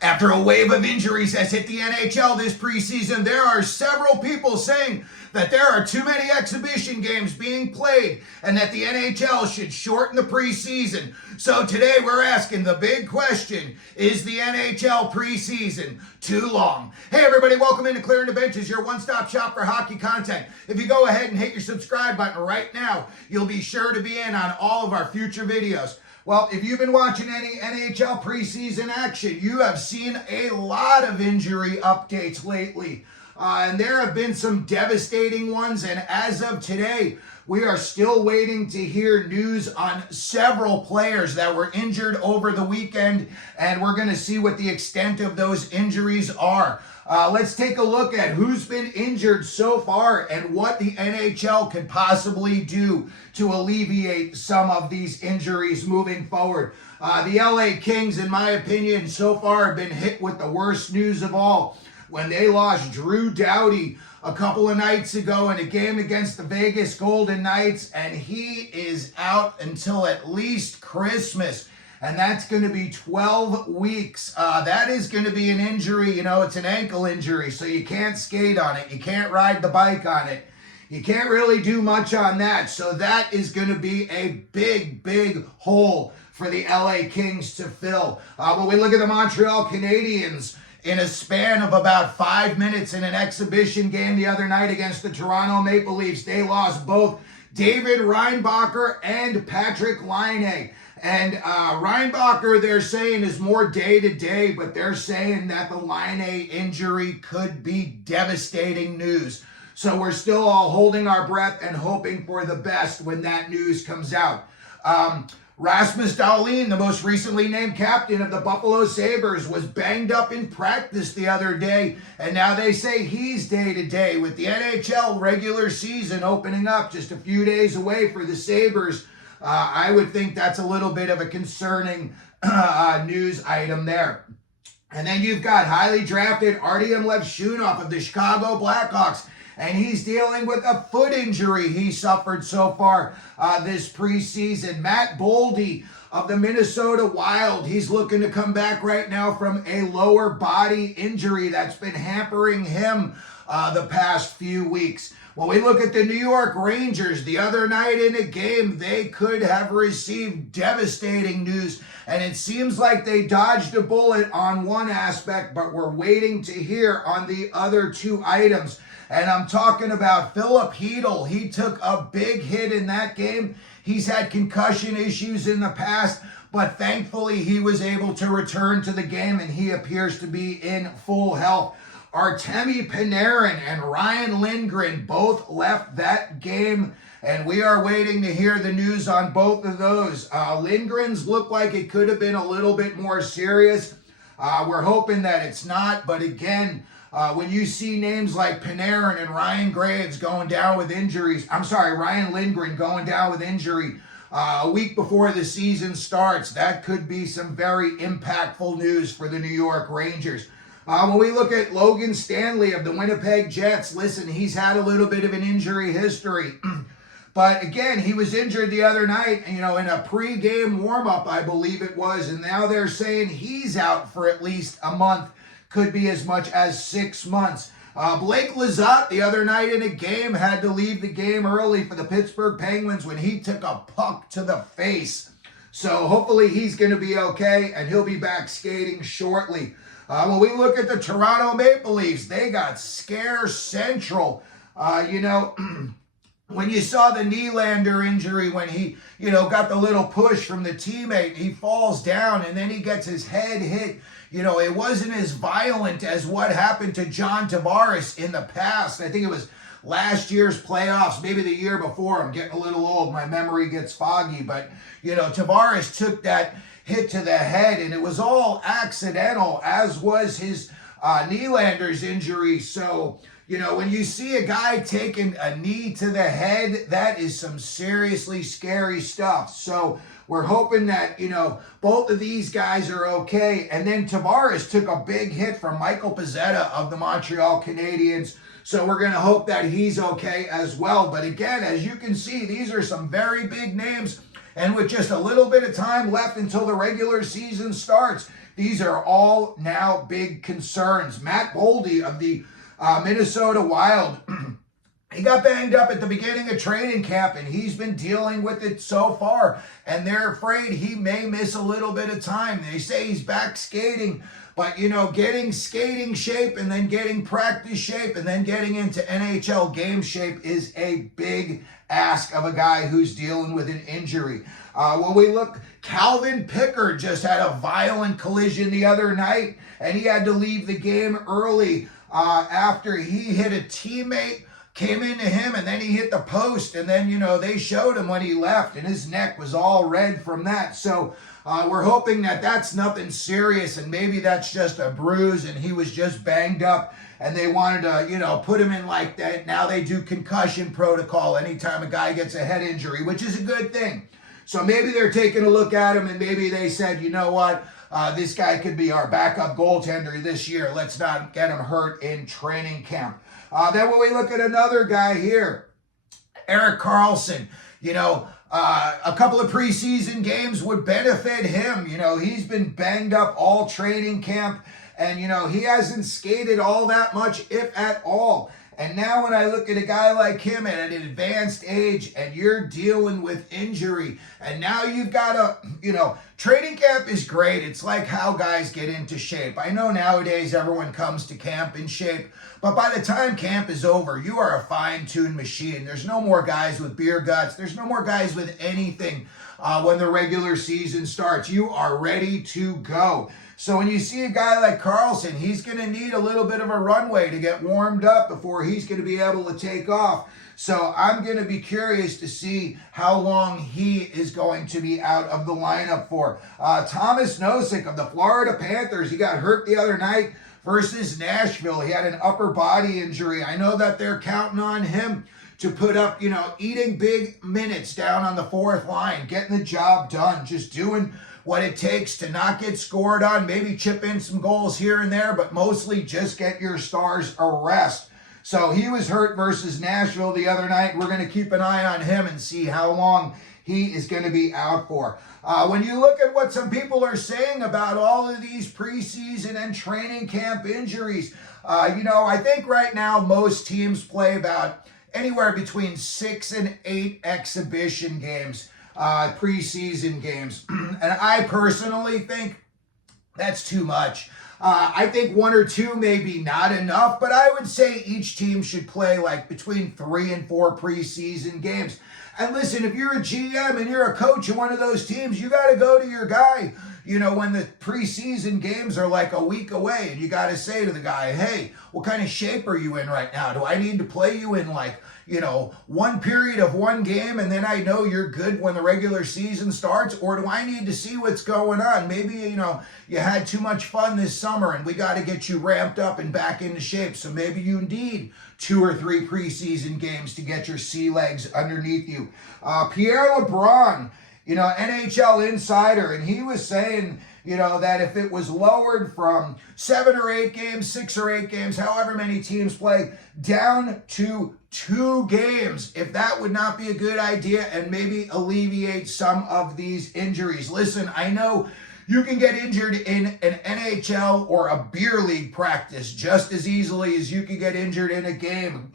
After a wave of injuries has hit the NHL this preseason, there are several people saying that there are too many exhibition games being played and that the NHL should shorten the preseason. So today we're asking the big question, is the NHL preseason too long? Hey everybody, welcome into Clearing the Benches, your one-stop shop for hockey content. If you go ahead and hit your subscribe button right now, you'll be sure to be in on all of our future videos. Well, if you've been watching any NHL preseason action, you have seen a lot of injury updates lately. And there have been some devastating ones. And as of today, we are still waiting to hear news on several players that were injured over the weekend. And we're going to see what the extent of those injuries are. Let's take a look at who's been injured so far and what the NHL could possibly do to alleviate some of these injuries moving forward. The LA Kings, in my opinion, so far have been hit with the worst news of all when they lost Drew Doughty a couple of nights ago in a game against the Vegas Golden Knights, and he is out until at least Christmas. And that's going to be 12 weeks. That is going to be an injury. You know, it's an ankle injury, so you can't skate on it. You can't ride the bike on it. You can't really do much on that. So that is going to be a big, big hole for the LA Kings to fill. When we look at the Montreal Canadiens, in a span of about 5 minutes in an exhibition game the other night against the Toronto Maple Leafs, they lost both David Reinbacher and Patrik Laine. And Reinbacher, they're saying, is more day-to-day, but they're saying that the Laine injury could be devastating news. So we're still all holding our breath and hoping for the best when that news comes out. Rasmus Dahlin, the most recently named captain of the Buffalo Sabres, was banged up in practice the other day, and now they say he's day-to-day. With the NHL regular season opening up just a few days away for the Sabres, I would think that's a little bit of a concerning news item there. And then you've got highly drafted Artyom Levshunov of the Chicago Blackhawks, and he's dealing with a foot injury he suffered so far this preseason. Matt Boldy of the Minnesota Wild, he's looking to come back right now from a lower body injury that's been hampering him the past few weeks. When we look at the New York Rangers, the other night in a game, they could have received devastating news, and it seems like they dodged a bullet on one aspect, but we're waiting to hear on the other two items. And I'm talking about Philip Hedl. He took a big hit in that game. He's had concussion issues in the past, but thankfully he was able to return to the game, and he appears to be in full health. Artemi Panarin and Ryan Lindgren both left that game, and we are waiting to hear the news on both of those. Lindgren's looked like it could have been a little bit more serious. We're hoping that it's not, but again, when you see names like Panarin and Ryan Lindgren going down with injury a week before the season starts, that could be some very impactful news for the New York Rangers. When we look at Logan Stanley of the Winnipeg Jets, listen, he's had a little bit of an injury history. But again, he was injured the other night, in a pre-game warm-up, I believe it was, and now they're saying he's out for at least a month. Could be as much as 6 months. Blake Lizotte the other night in a game had to leave the game early for the Pittsburgh Penguins when he took a puck to the face. So hopefully he's going to be okay, and he'll be back skating shortly. When we look at the Toronto Maple Leafs, they got scare central. When you saw the Nylander injury, when he, got the little push from the teammate, he falls down and then he gets his head hit. It wasn't as violent as what happened to John Tavares in the past. I think it was last year's playoffs, maybe the year before. I'm getting a little old. My memory gets foggy. But, Tavares took that hit to the head, and it was all accidental, as was his Nylander's injury. So, when you see a guy taking a knee to the head, that is some seriously scary stuff. So we're hoping that, both of these guys are okay. And then Tavares took a big hit from Michael Pezzetta of the Montreal Canadiens. So we're going to hope that he's okay as well. But again, as you can see, these are some very big names. And with just a little bit of time left until the regular season starts, These are all now big concerns. Matt Boldy of the Minnesota Wild, he got banged up at the beginning of training camp, and he's been dealing with it so far, and they're afraid he may miss a little bit of time. They say he's back skating, but, getting skating shape and then getting practice shape and then getting into NHL game shape is a big ask of a guy who's dealing with an injury. When we look, Calvin Pickard just had a violent collision the other night, and he had to leave the game early after he hit a teammate, came into him, and then he hit the post, and then, they showed him when he left, and his neck was all red from that. So we're hoping that that's nothing serious, and maybe that's just a bruise, and he was just banged up, and they wanted to, put him in like that. Now they do concussion protocol anytime a guy gets a head injury, which is a good thing. So maybe they're taking a look at him, and maybe they said, you know what, this guy could be our backup goaltender this year. Let's not get him hurt in training camp. Then when we look at another guy here, Erik Karlsson, a couple of preseason games would benefit him. He's been banged up all training camp, and, he hasn't skated all that much, if at all. And now when I look at a guy like him at an advanced age, and you're dealing with injury, and now you've got to, training camp is great. It's like how guys get into shape. I know nowadays everyone comes to camp in shape, but by the time camp is over, you are a fine-tuned machine. There's no more guys with beer guts. There's no more guys with anything when the regular season starts. You are ready to go. So when you see a guy like Karlsson, he's going to need a little bit of a runway to get warmed up before he's going to be able to take off. So I'm going to be curious to see how long he is going to be out of the lineup for. Thomas Nosek of the Florida Panthers, he got hurt the other night versus Nashville. He had an upper body injury. I know that they're counting on him to put up, eating big minutes down on the fourth line, getting the job done, just doing what it takes to not get scored on, maybe chip in some goals here and there, but mostly just get your stars a rest. So he was hurt versus Nashville the other night. We're going to keep an eye on him and see how long he is going to be out for. When you look at what some people are saying about all of these preseason and training camp injuries, I think right now most teams play about anywhere between 6 and 8 exhibition games. Preseason games. And I personally think that's too much. I think 1 or 2 may be not enough, but I would say each team should play like between 3 and 4 preseason games. And listen, if you're a GM and you're a coach of one of those teams, you got to go to your guy, when the preseason games are like a week away, and you got to say to the guy, hey, what kind of shape are you in right now? Do I need to play you in one period of one game, and then I know you're good when the regular season starts? Or do I need to see what's going on? Maybe, you had too much fun this summer and we got to get you ramped up and back into shape. So maybe you need 2 or 3 preseason games to get your sea legs underneath you. Pierre LeBrun, NHL insider, and he was saying, that if it was lowered from 7 or 8 games, 6 or 8 games, however many teams play, down to 2 games, if that would not be a good idea and maybe alleviate some of these injuries. Listen, I know you can get injured in an NHL or a beer league practice just as easily as you can get injured in a game.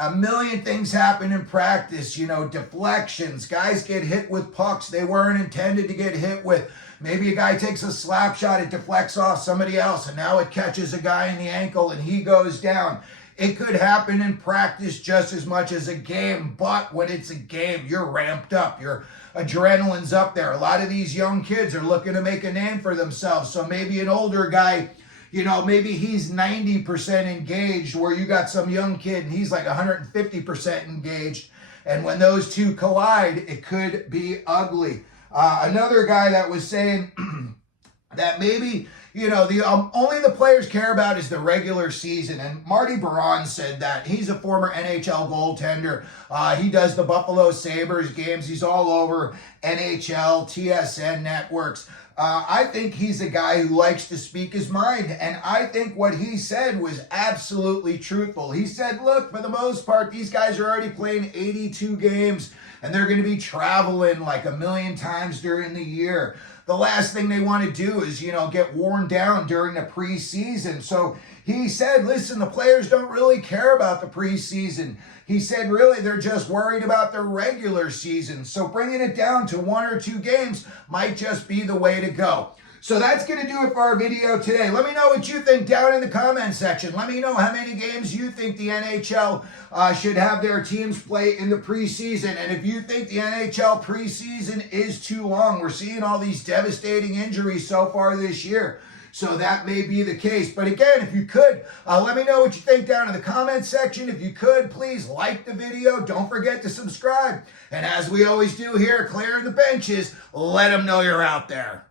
A million things happen in practice, deflections. Guys get hit with pucks they weren't intended to get hit with. Maybe a guy takes a slap shot, it deflects off somebody else, and now it catches a guy in the ankle and he goes down. It could happen in practice just as much as a game, but when it's a game, you're ramped up. Your adrenaline's up there. A lot of these young kids are looking to make a name for themselves, so maybe an older guy, maybe he's 90% engaged, where you got some young kid and he's like 150% engaged. And when those two collide, it could be ugly. Another guy that was saying that maybe, only the players care about is the regular season. And Marty Baron said that. He's a former NHL goaltender. He does the Buffalo Sabres games. He's all over NHL, TSN networks. I think he's a guy who likes to speak his mind, and I think what he said was absolutely truthful. He said, look, for the most part, these guys are already playing 82 games, and they're going to be traveling like 1 million times during the year. the last thing they want to do is, get worn down during the preseason. So he said, listen, the players don't really care about the preseason. He said, really, they're just worried about the regular season. So bringing it down to 1 or 2 games might just be the way to go. So that's going to do it for our video today. Let me know what you think down in the comment section. Let me know how many games you think the NHL should have their teams play in the preseason. And if you think the NHL preseason is too long, we're seeing all these devastating injuries so far this year. So that may be the case. But again, if you could, let me know what you think down in the comment section. If you could, please like the video. Don't forget to subscribe. And as we always do here, clearing the benches, let them know you're out there.